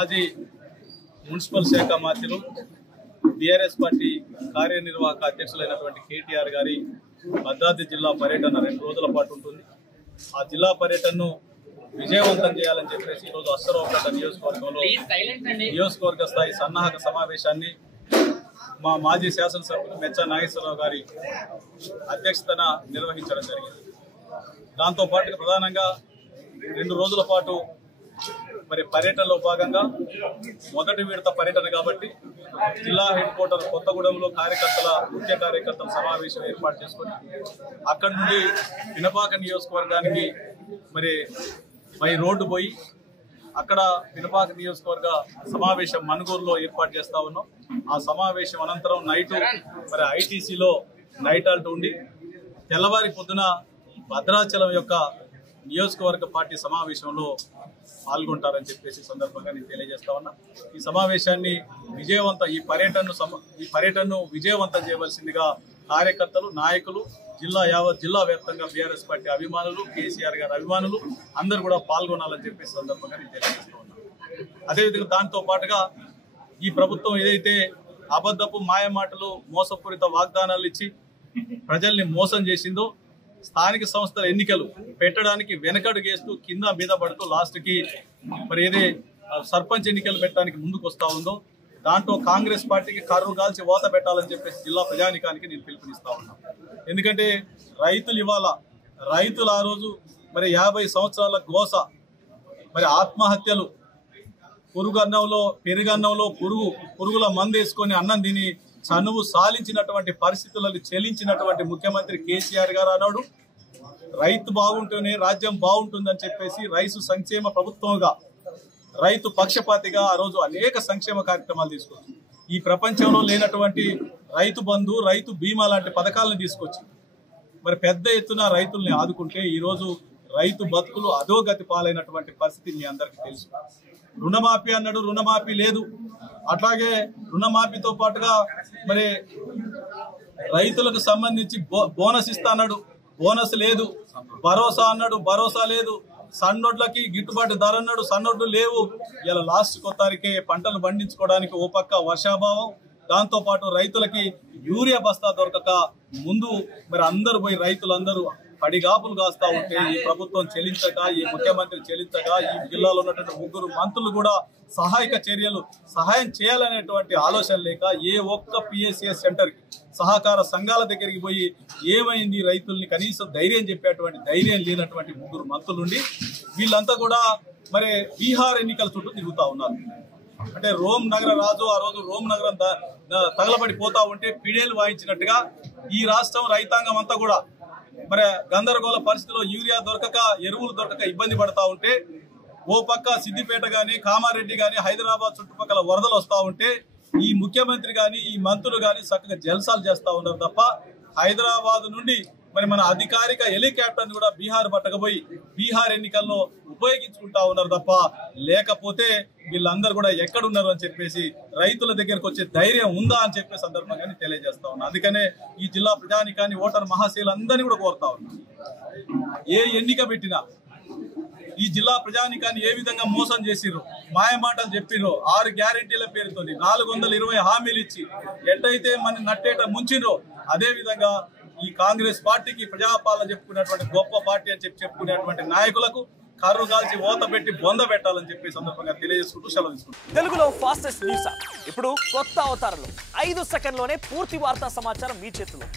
మాజీ మున్సిపల్ శాఖ మంత్రులు టీఆర్ఎస్ పార్టీ కార్యనిర్వాహక అధ్యక్షులైనటువంటి కేటీఆర్ గారి భద్రాద్రి జిల్లా పర్యటన 2 రోజుల పాటు ఉంటుంది. ఆ జిల్లా పర్యటనను విజయవంతం చేయాలని చెప్పేసి ఈరోజు అశ్వరావుపేట నియోజకవర్గంలో నియోజకవర్గ స్థాయి సన్నాహక సమావేశాన్ని మా మాజీ శాసనసభ్యులు మెచ్చా నాగేశ్వరరావు గారి అధ్యక్షతన నిర్వహించడం జరిగింది. దాంతో పాటు ప్రధానంగా 2 రోజుల పాటు మరి పర్యటనలో భాగంగా మొదటి విడత పర్యటన కాబట్టి జిల్లా హెడ్ క్వార్టర్ కొత్తగూడెంలో ముఖ్య కార్యకర్తల సమావేశం ఏర్పాటు చేసుకుని అక్కడి నుండి పినపాక నియోజకవర్గానికి మరి బై రోడ్డు పోయి అక్కడ పినపాక నియోజకవర్గ సమావేశం మనుగూరులో ఏర్పాటు చేస్తా ఉన్నాం. ఆ సమావేశం అనంతరం నైట్ మరి ఐటీసీలో నైట్ హాల్ట్ ఉండి తెల్లవారి పొద్దున భద్రాచలం యొక్క నియోజకవర్గ పార్టీ సమావేశంలో పాల్గొంటారని చెప్పేసి సందర్భంగా నేను తెలియజేస్తా ఉన్నా. ఈ సమావేశాన్ని ఈ పర్యటనను విజయవంతం చేయవలసిందిగా కార్యకర్తలు, నాయకులు, జిల్లా వ్యాప్తంగా బీఆర్ఎస్ పార్టీ అభిమానులు, కేసీఆర్ గారి అభిమానులు అందరూ కూడా పాల్గొనాలని చెప్పేసి సందర్భంగా నేను తెలియజేస్తా ఉన్నా. అదేవిధంగా దాంతో పాటుగా ఈ ప్రభుత్వం ఏదైతే అబద్ధపు మాయమాటలు, మోసపూరిత వాగ్దానాలు ఇచ్చి ప్రజల్ని మోసం చేసిందో, స్థానిక సంస్థల ఎన్నికలు పెట్టడానికి వెనకడుగేస్తూ కింద మీద పడుతూ లాస్ట్కి మరి ఏదే సర్పంచ్ ఎన్నికలు పెట్టడానికి ముందుకు వస్తూ ఉందో దాంట్లో కాంగ్రెస్ పార్టీకి కర్రు కాల్చి వాత పెట్టాలని చెప్పేసి జిల్లా ప్రజానికానికి నేను పిలుపునిస్తా ఉన్నాను. ఎందుకంటే రైతులు ఆ రోజు మరి 50 సంవత్సరాల గోస, మరి ఆత్మహత్యలు, పెరుగన్నంలో పురుగుల మందు వేసుకొని అన్నం తిని చనువు సాలించినటువంటి పరిస్థితులను చెల్లించినటువంటి ముఖ్యమంత్రి కేసీఆర్ గారు అన్నాడు రైతు బాగుంటేనే రాజ్యం బాగుంటుందని చెప్పేసి రైతు సంక్షేమ ప్రభుత్వంగా, రైతు పక్షపాతిగా ఆ రోజు అనేక సంక్షేమ కార్యక్రమాలు తీసుకొచ్చి ఈ ప్రపంచంలో లేనటువంటి రైతు బంధు, రైతు బీమా లాంటి పథకాలను తీసుకొచ్చి మరి పెద్ద ఎత్తున రైతుల్ని ఆదుకుంటే ఈరోజు రైతు బతుకులు అధోగతి పాలైనటువంటి పరిస్థితి మీ అందరికీ తెలుసు. రుణమాఫీ అన్నాడు, రుణమాఫీ లేదు. అట్లాగే రుణమాఫీతో పాటుగా మరి రైతులకు సంబంధించి బోనస్ ఇస్తా అన్నాడు, బోనస్ లేదు. భరోసా అన్నాడు, భరోసా లేదు. సన్నొడ్లకి గిట్టుబాటు ధర అన్నాడు, సన్నొడ్లు లేవు. ఇలా లాస్ట్ కొత్తారికే పంటలు పండించుకోవడానికి ఓ పక్క వర్షాభావం, దాంతో పాటు రైతులకి యూరియా బస్తా దొరకక ముందు మరి అందరూ పోయి రైతులందరూ పడిగాపులు కాస్తా ఉంటే ఈ ప్రభుత్వం చెల్లించక, ఈ ముఖ్యమంత్రి చెల్లించక, ఈ జిల్లాలో ఉన్నటువంటి 3 మంత్రులు కూడా సహాయం చేయాలనేటువంటి ఆలోచన లేక ఏ ఒక్క పిఎస్సిఎస్ సెంటర్కి, సహకార సంఘాల దగ్గరికి పోయి ఏమైంది రైతుల్ని కనీసం ధైర్యం చెప్పేటువంటి ధైర్యం లేనటువంటి 3 మంత్రులుండి వీళ్ళంతా కూడా మరి బీహార్ ఎన్నికల చుట్టూ తిరుగుతా ఉన్నారు. అంటే రోమ్ నగర రాజు ఆ రోజు రోమ్ నగరం తగలబడిపోతా ఉంటే పిడేలు వాయించినట్టుగా ఈ రాష్ట్రం రైతాంగం అంతా కూడా మరి గందరగోళ పరిస్థితిలో యూరియా దొరకక, ఎరువులు దొరకక ఇబ్బంది పడతా ఉంటే ఓ పక్క సిద్దిపేట గాని, కామారెడ్డి గాని, హైదరాబాద్ చుట్టుపక్కల వరదలు వస్తా ఉంటే ఈ ముఖ్యమంత్రి గాని, ఈ మంత్రులు గాని చక్కగా జల్సాలు చేస్తా ఉన్నారు తప్ప హైదరాబాద్ నుండి మరి మన అధికారిక హెలికాప్టర్ కూడా బీహార్ పట్టకపోయి బీహార్ ఎన్నికల్లో ఉపయోగించుకుంటా ఉన్నారు తప్ప లేకపోతే వీళ్ళందరూ కూడా ఎక్కడున్నారు అని చెప్పేసి రైతుల దగ్గరకు వచ్చే ధైర్యం ఉందా అని చెప్పే సందర్భంగా తెలియజేస్తా ఉన్నా. అందుకనే ఈ జిల్లా ప్రజానికాన్ని, ఓటర్ మహాశయులందరినీ కూడా కోరుతా ఉన్నా, ఏ ఎన్నిక పెట్టినా ఈ జిల్లా ప్రజానికాన్ని ఏ విధంగా మోసం చేసిర్రు, మాయ మాటలు చెప్పిర్రు, 6 గ్యారెంటీల పేరుతో 420 హామీలు ఇచ్చి ఎట్టయితే మన నట్టేట ముంచిర్రో అదే విధంగా ఈ కాంగ్రెస్ పార్టీకి ప్రజాపాలన చెప్పుకునేటువంటి గొప్ప పార్టీ అని చెప్పుకునేటువంటి నాయకులకు కర్రు కాల్చి ఓత పెట్టి బొంద పెట్టాలని చెప్పి సందర్భంగా తెలియజేసుకుంటూ సెలవు తీసుకుంటాం. తెలుగులో ఫాస్టెస్ట్ న్యూస్ ఇప్పుడు కొత్త అవతారంలో 5 సెకండ్లోనే పూర్తి వార్తా సమాచారం మీ చేతిలో.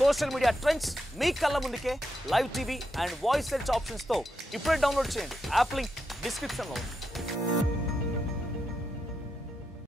సోషల్ మీడియా ట్రెండ్స్ మీ కళ్ళ ముందుకే live TV and voice search options తో ఇప్పుడే డౌన్లోడ్ చేయండి. యాప్ లింక్ డిస్క్రిప్షన్ లో ఉంది.